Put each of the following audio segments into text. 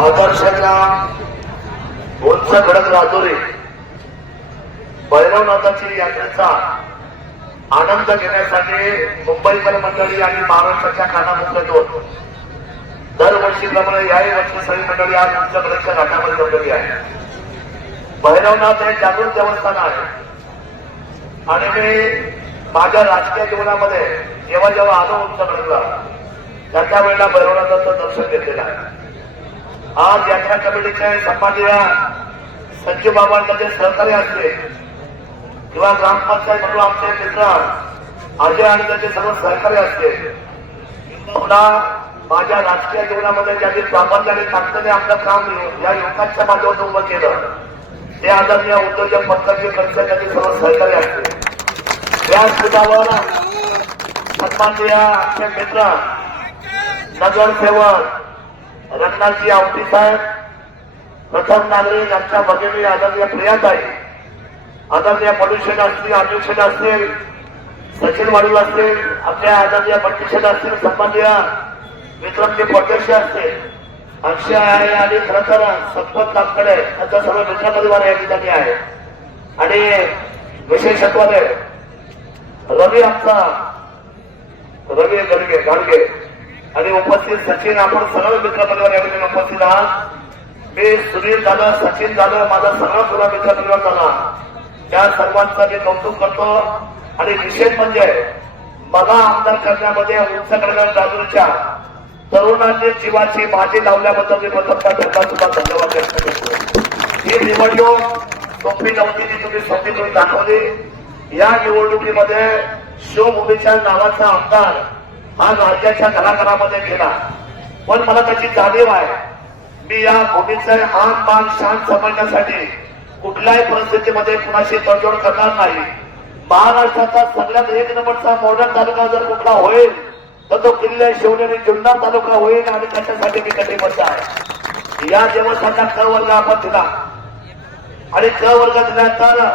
आदर्शांना उंच कडक राजुरी भैरवनाथाची यात्रेचा आनंद घेण्यासाठी मुंबईकर मंडळी आणि महाराष्ट्राच्या कानामुखल्यातून दरवर्षीप्रमाणे याही वर्षी सगळी मंडळी आज उंच प्रदेशच्या घाटामध्ये जमलेली आहे भैरवनाथ हे जागृत देवस्थान आहे. आणि मी माझ्या राजकीय जीवनामध्ये जेव्हा जेव्हा आलो उंच कडकला त्या त्या वेळेला भैरवनाथाचं दर्शन घेतलेलं आहे. आज यात्रा कमिटीचे संपादिका संजू बाबांचे सहकार्य असले किंवा ग्रामपंचायत म्हणून आमचे मित्र अजय आणि त्याचे सर्व सहकार्य असते पुन्हा माझ्या राजकीय जीवनामध्ये ज्यांनी प्राबल्याने ताकदीने आपलं काम या युवकांच्या माध्यमातून उभं केलं ते आदरणीय उद्योजक पंकजी खडसे त्यांचे सर्व सहकार्य असते. व्यासपीठावर सन्माननीय आमचे मित्र नगरसेवक रत्नाजी आवटी साहेब प्रथम नागरिक आमच्या भगिनी आदरणीय प्रियाताई आदरणीय मनुष्य असतील अध्यक्षण असतील सचिन वाडूल असतील आपल्या आदरणीय बंटीशन असतील सन्माननीय विक्रमजी परदेश असतील अक्षय आहे आणि खरं तर संपत नामकडे त्यांचा सर्व मित्र परिवार या ठिकाणी आहे. आणि विशेषत्वाने रवी आमचा रवी गडगे गाडगे आणि उपस्थित सचिन आपण सगळं मित्र परिवार या ठिकाणी उपस्थित आहात. मी सुनील झालं सचिन झालं माझा सगळा पुरा मित्र परिवार झाला. त्या सर्वांचं मी कौतुक करतो. आणि विशेष म्हणजे मला आमदार करण्यामध्ये उंच कडगाव राजूरच्या तरुणांनी जीवाची भाजी लावल्याबद्दल मी प्रथमतः त्यांना सुद्धा धन्यवाद व्यक्त करतो. ही निवडणूक सोपी नव्हती ती तुम्ही सोपी करून दाखवली. या निवडणुकीमध्ये शिवभूमीच्या नावाचा आमदार हा राज्याच्या कलाकारामध्ये गेला. पण मला त्याची जाणीव आहे. मी या भूमीचे मान मान शान समजण्यासाठी कुठल्याही परिस्थितीमध्ये कुणाशी तडजोड करणार नाही. महाराष्ट्राचा सगळ्यात एक नंबरचा मॉडर्न तालुका जर कुठला होईल तर तो किल्ले शिवनेरी जुन्नर तालुका होईल आणि त्याच्यासाठी मी कटिबद्ध आहे. या देवस्थानचा क वर्ग आपण दिला. आणि क वर्ग दिल्यानंतर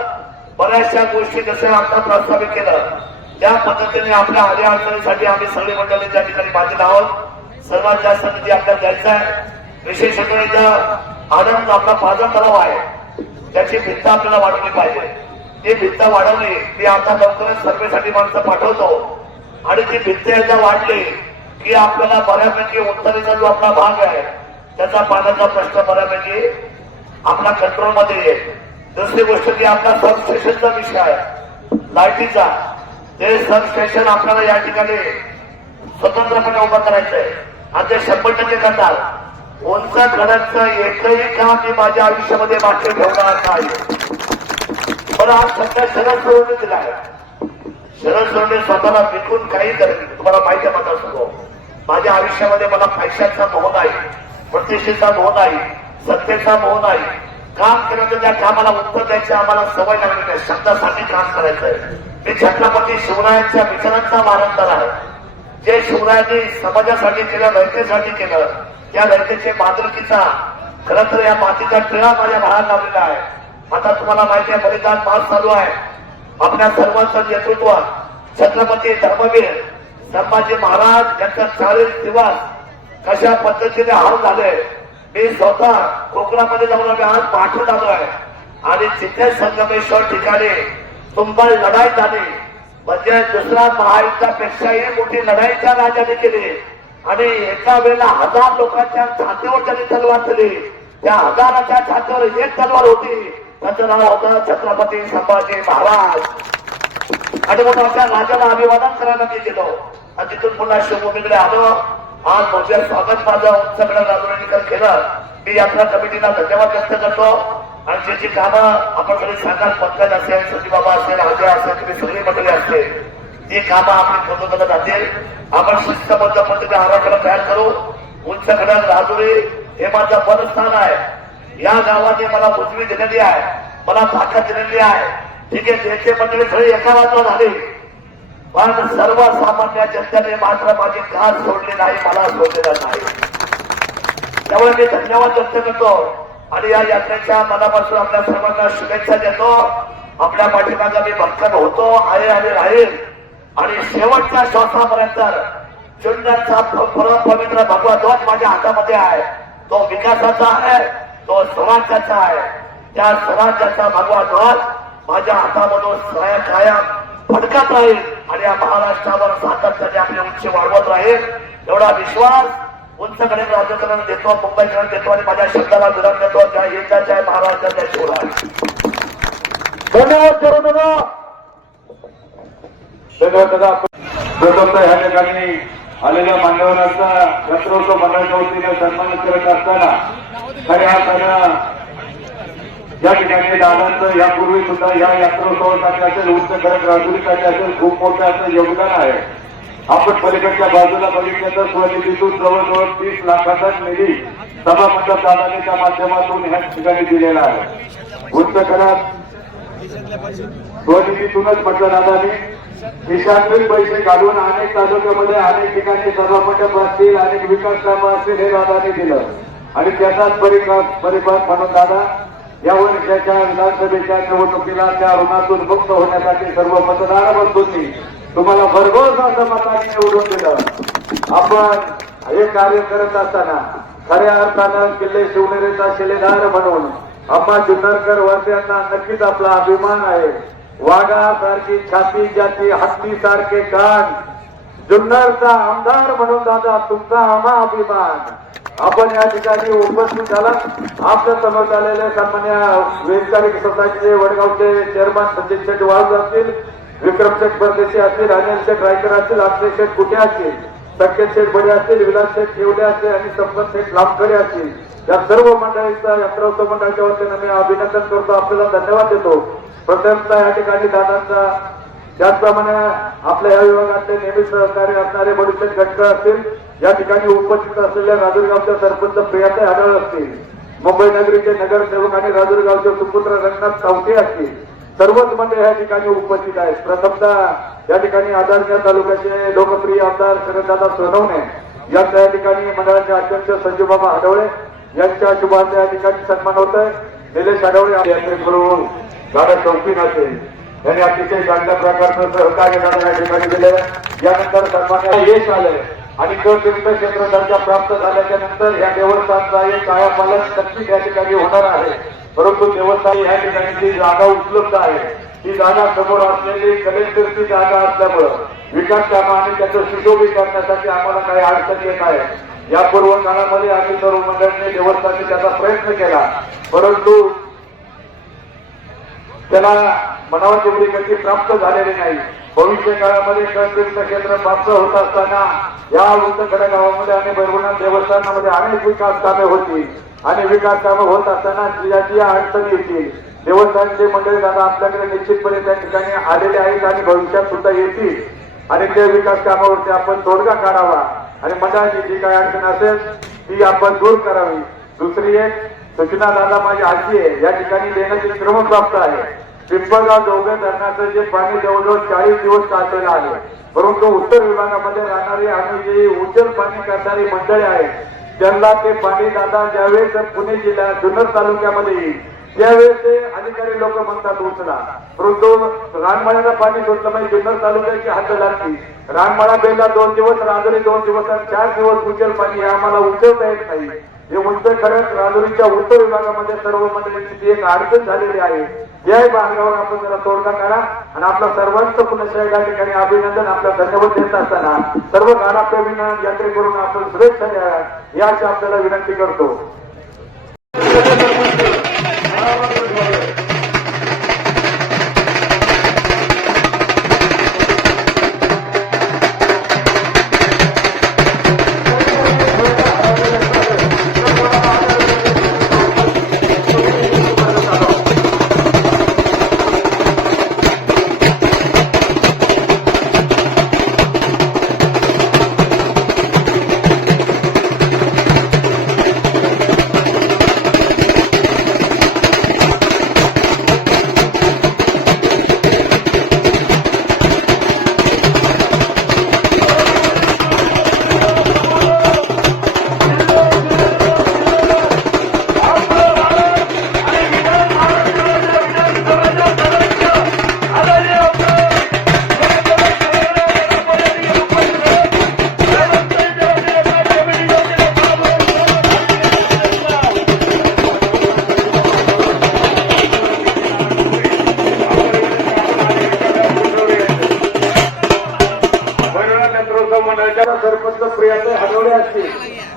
बऱ्याचशा गोष्टी जसे आता प्रस्तावित केलं. त्या पद्धतीने आपल्या आडी अडचणीसाठी आम्ही सगळे मंडळी त्या ठिकाणी बाधित आहोत. सर्वात जास्त निधी आपल्याला द्यायचा आहे. विशेषतः इथं आनंद आपला पाझर तलाव आहे. त्याची भिंत आपल्याला वाढवली पाहिजे. ती भिंत वाढवली ती आता लवकरच सर्वेसाठी माणसं पाठवतो. आणि ती भिंत एकदा वाढली की आपल्याला बऱ्यापैकी उत्तरेचा जो आपला भाग आहे त्याचा पाण्याचा प्रश्न बऱ्यापैकी आपला कंट्रोलमध्ये येईल. दुसरी गोष्ट की आपला सबस्टेशनचा विषय आहे. लाईटीचा. ते सबस्टेशन आपल्याला या ठिकाणी स्वतंत्रपणे उभं करायचंय. आणि ते शंभर टक्के करणार. उंच खड्यांचं एकही काम मी माझ्या आयुष्यामध्ये बाकी ठेवणार नाही. पण आज सध्या शरद सोडून दिला आहे. शरद सोडणे स्वतःला विकून काही करत तुम्हाला माहिती आहे मला माझ्या आयुष्यामध्ये मला पैशाचा मोह नाही प्रतिष्ठेचा मोह नाही सत्तेचा मोह नाही. काम केलं तर त्या कामाला उत्तर द्यायची आम्हाला सवय लागली नाही. शब्दासाठी काम करायचंय. मी छत्रपती शिवरायांच्या विचारांचा वारंदार आहे. जे शिवरायांनी समाजासाठी केलं रयतेसाठी केलं त्या रयतेचे बांधुकीचा खरं तर या मातीचा टिळा माझ्या भागात लावलेला आहे. आता तुम्हाला माहिती आहे बलिदान मास चालू आहे. आपल्या सर्वांचं नेतृत्व छत्रपती धर्मवीर संभाजी महाराज यांचा चाळीस दिवस कशा पद्धतीने हार झाले मी स्वतः कोकणामध्ये जाऊन आम्ही आज पाठवून आलो आहे आणि तिथे संगमेश्वर ठिकाणी तुंबळ लढाई झाली म्हणजे दुसऱ्या महायुद्धापेक्षाही मोठी लढाई त्या राजाने केली. आणि एका वेळेला हजार लोकांच्या छातीवर त्यांनी तलवार दिली त्या हजाराच्या छातीवर एक तलवार होती. त्याचं नाव होतं छत्रपती संभाजी महाराज. आणि मग आमच्या राजाला अभिवादन करायला मी गेलो. आणि तिथून पुन्हा शिवभूमीकडे आलो. आज मोठ्या स्वागत माझं सगळ्या राजवणीकर केलं. मी यात्रा कमिटीला धन्यवाद व्यक्त करतो. आणि जे जी कामं आपण सगळे सांगाल पंकज असेल सजीबाबा असेल अजय असेल तुम्ही सगळे मंडळी असते ती कामं आपण पूर्ण करत जातील आपण शिस्तबद्ध पद्धतीने आराखडा तयार करू. उंचकडे राजुरी हे माझं बलस्थान आहे. या गावाने मला उजवी दिलेली आहे. मला ताकद दिलेली आहे. ठीक आहे त्यांचे मंडळी सगळे एका बाजूला झाले. पण सर्वसामान्य जनतेने मात्र माझी घास सोडली नाही मला सोडलेला नाही. त्यामुळे मी धन्यवाद व्यक्त करतो. आणि या यात्रेच्या मनापासून आपल्या सर्वांना शुभेच्छा देतो. आपल्या पाठीमागे मी भक्कम होतो आहे आणि राहील. आणि शेवटच्या श्वासापर्यंत चुंडनचा पवित्र भगवा ध्वज माझ्या हातामध्ये आहे. तो विकासाचा आहे तो स्वराज्याचा आहे. त्या स्वराज्याचा भगवा ध्वज माझ्या हातामधून सया कायम फडकत राहील. आणि या महाराष्ट्रावर सातत्याने आपले उच्च वाढवत राहील. एवढा विश्वास उंचकडे राज्यकरण देतो मुंबईकडे देतो आणि माझ्या शब्दाला विराम देतो. त्या हिंदाच्या आहे महाराष्ट्राच्या शिवराज धन्यवाद करू दादा धन्यवाद दादा प्रथमतः ह्या ठिकाणी आलेल्या मान्यवरांचा यात्रोत्सव मंडळाच्या वतीने सन्मान करत असताना खऱ्या अर्थानं या ठिकाणी दादांचं यापूर्वी सुद्धा या यात्रोत्सवासाठी असेल उच्च करत राजुरीसाठी असेल खूप मोठं असं योगदान आहे. आपण पलीकडच्या बाजूला बघितलं तर स्वनिधीतून जवळजवळ तीस लाखाचा निधी सभामंडळ दादानीच्या माध्यमातून ह्या ठिकाणी दिलेला आहे. उच्च खरात स्वनिधीतूनच म्हटलं दादानी खिशातून पैसे घालून अनेक तालुक्यामध्ये अनेक ठिकाणी सभामंडप असतील अनेक विकास कामं असतील हे दादानी दिलं. आणि त्याचाच परिकार परिपाक म्हणून दादा या वर्षाच्या विधानसभेच्या निवडणुकीला त्या ऋणातून मुक्त होण्यासाठी सर्व मतदार बंधूंनी तुम्हाला भरघोस असं मताने निवडून दिलं. आपण हे कार्य करत असताना खऱ्या अर्थानं किल्ले शिवनेरीचा शिलेदार म्हणून अम्मा जुन्नरकर वर्त्यांना नक्कीच आपला अभिमान आहे. वाघासारखी छाती जाती हत्ती सारखे कान जुन्नरचा आमदार म्हणून दादा तुमचा आम्हा अभिमान. आपण या ठिकाणी उपस्थित झाला आपल्यासमोर आलेले सामान्य वेदकारी सोसायटीचे वडगावचे चेअरमन संजय शेठ वाळू असतील. विक्रम शेठ परदेशी असतील अनिल शेठ रायकर असतील अक्षय शेठ कुठे असतील? संकेत शेठ बडे असतील विलास शेठ ठेवले असतील आणि संपत शेठ लाभकडे असतील. या सर्व मंडळींचा यात्रोत्सव मंडळाच्या वतीनं मी अभिनंदन करतो. आपल्याला धन्यवाद देतो. प्रथमतः या ठिकाणी दादांचा त्याचप्रमाणे आपल्या या विभागातले नेहमी सहकार्य असणारे बडूशेठ गटकर असतील या ठिकाणी उपस्थित असलेल्या राजूरगावच्या सरपंच प्रियाताई आढळ असतील मुंबई नगरीचे नगरसेवक आणि राजूरगावचे सुपुत्र रंगनाथ सावटे असतील. सर्वच मंडळ या ठिकाणी उपस्थित आहेत. प्रथमतः या ठिकाणी आदरणीय तालुक्याचे लोकप्रिय आमदार शरददादा सोनवणे यांचा या ठिकाणी मंडळाचे अध्यक्ष संजूबाबा आढवळे यांच्या शुभार्थ या ठिकाणी सन्मान होत आहे निलेश आढवळे यात्रेकरू दादा चौकीन असेल यांनी अतिशय चांगल्या प्रकारचं सहकार्य दादा या ठिकाणी दिलं यानंतर सन्मान यश आलंय. आणि कविता क्षेत्र दर्जा प्राप्त झाल्याच्यानंतर या देवस्थानचा एक कायापालन नक्कीच या ठिकाणी होणार आहे. परंतु देवस्थान या ठिकाणी जी जागा उपलब्ध आहे ती जागा समोर असलेली कलेक्टरची जागा असल्यामुळं विकास कामं आणि त्याचं सुशोभी करण्यासाठी आम्हाला काही अडचण येत आहे. या पूर्व काळामध्ये आम्ही सर्व मंडळांनी देवस्थानी त्याचा प्रयत्न केला. परंतु त्याला मनावर तेवढी गती प्राप्त झालेली नाही भविष्य काळामध्ये कळतीर्थ क्षेत्र प्राप्त होत असताना या वृत्तखड्या गावामध्ये आणि बैरगुणा देवस्थानामध्ये अनेक विकास कामे होती. आणि विकास कामे होत असताना जिल्ह्याची अडचणी येतील. देवस्थानचे मंडळी दादा आपल्याकडे निश्चितपणे त्या ठिकाणी आलेले आहेत आणि भविष्यात सुद्धा येतील. आणि त्या विकास कामावरती आपण तोडगा काढावा. आणि मंडळाची जी काही अडचण असेल ती आपण दूर करावी. दुसरी एक सूचना दादा माझी अशी आहे. या ठिकाणी लेण्याचे क्रम प्राप्त आहे. पिंपळगाव जोगे धरणाचं जे पाणी जवळजवळ चाळीस दिवस चाललेलं आहे. परंतु उत्तर विभागामध्ये राहणारी आणि जे उचल पाणी करणारी मंडळी आहेत त्यांना ते पाणी दादा ज्यावेळेस पुणे जिल्ह्यात जुन्नर तालुक्यामध्ये येईल त्यावेळेस ते अधिकारी लोक म्हणतात उचला. परंतु रानमाळ्याला पाणी सोडलं म्हणजे जुन्नर तालुक्याची हात लागते रानमाळा बेला दोन दिवस राजरी दोन दिवस चार दिवस उचल पाणी आम्हाला उचलता येत नाही. हे उत्तर खरंच राजुरीच्या उत्तर विभागामध्ये सर्व मंडळींची ती एक अडचण झालेली आहे. या भागावर आपण जरा तोडगा करा आणि आपला सर्वांचं पुन्हा या ठिकाणी अभिनंदन आपला धन्यवाद देत असताना सर्व गाडाप्रेमींना यात्रेकरून आपण शुभेच्छा द्याव्या याची आपल्याला विनंती करतो.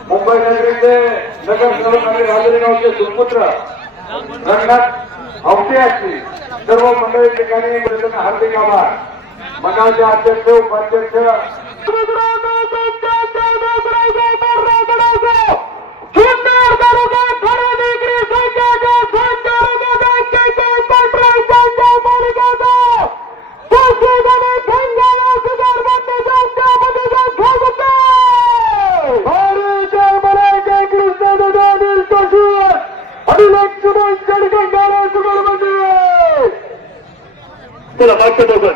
मुंबई नगरीचे नगरसेवक आणि राजगावचे सुपुत्र रंगनाथ आवटे असतील सर्व मंडळी ठिकाणी हार्दिक आभार. मंडळाचे अध्यक्ष उपाध्यक्ष चला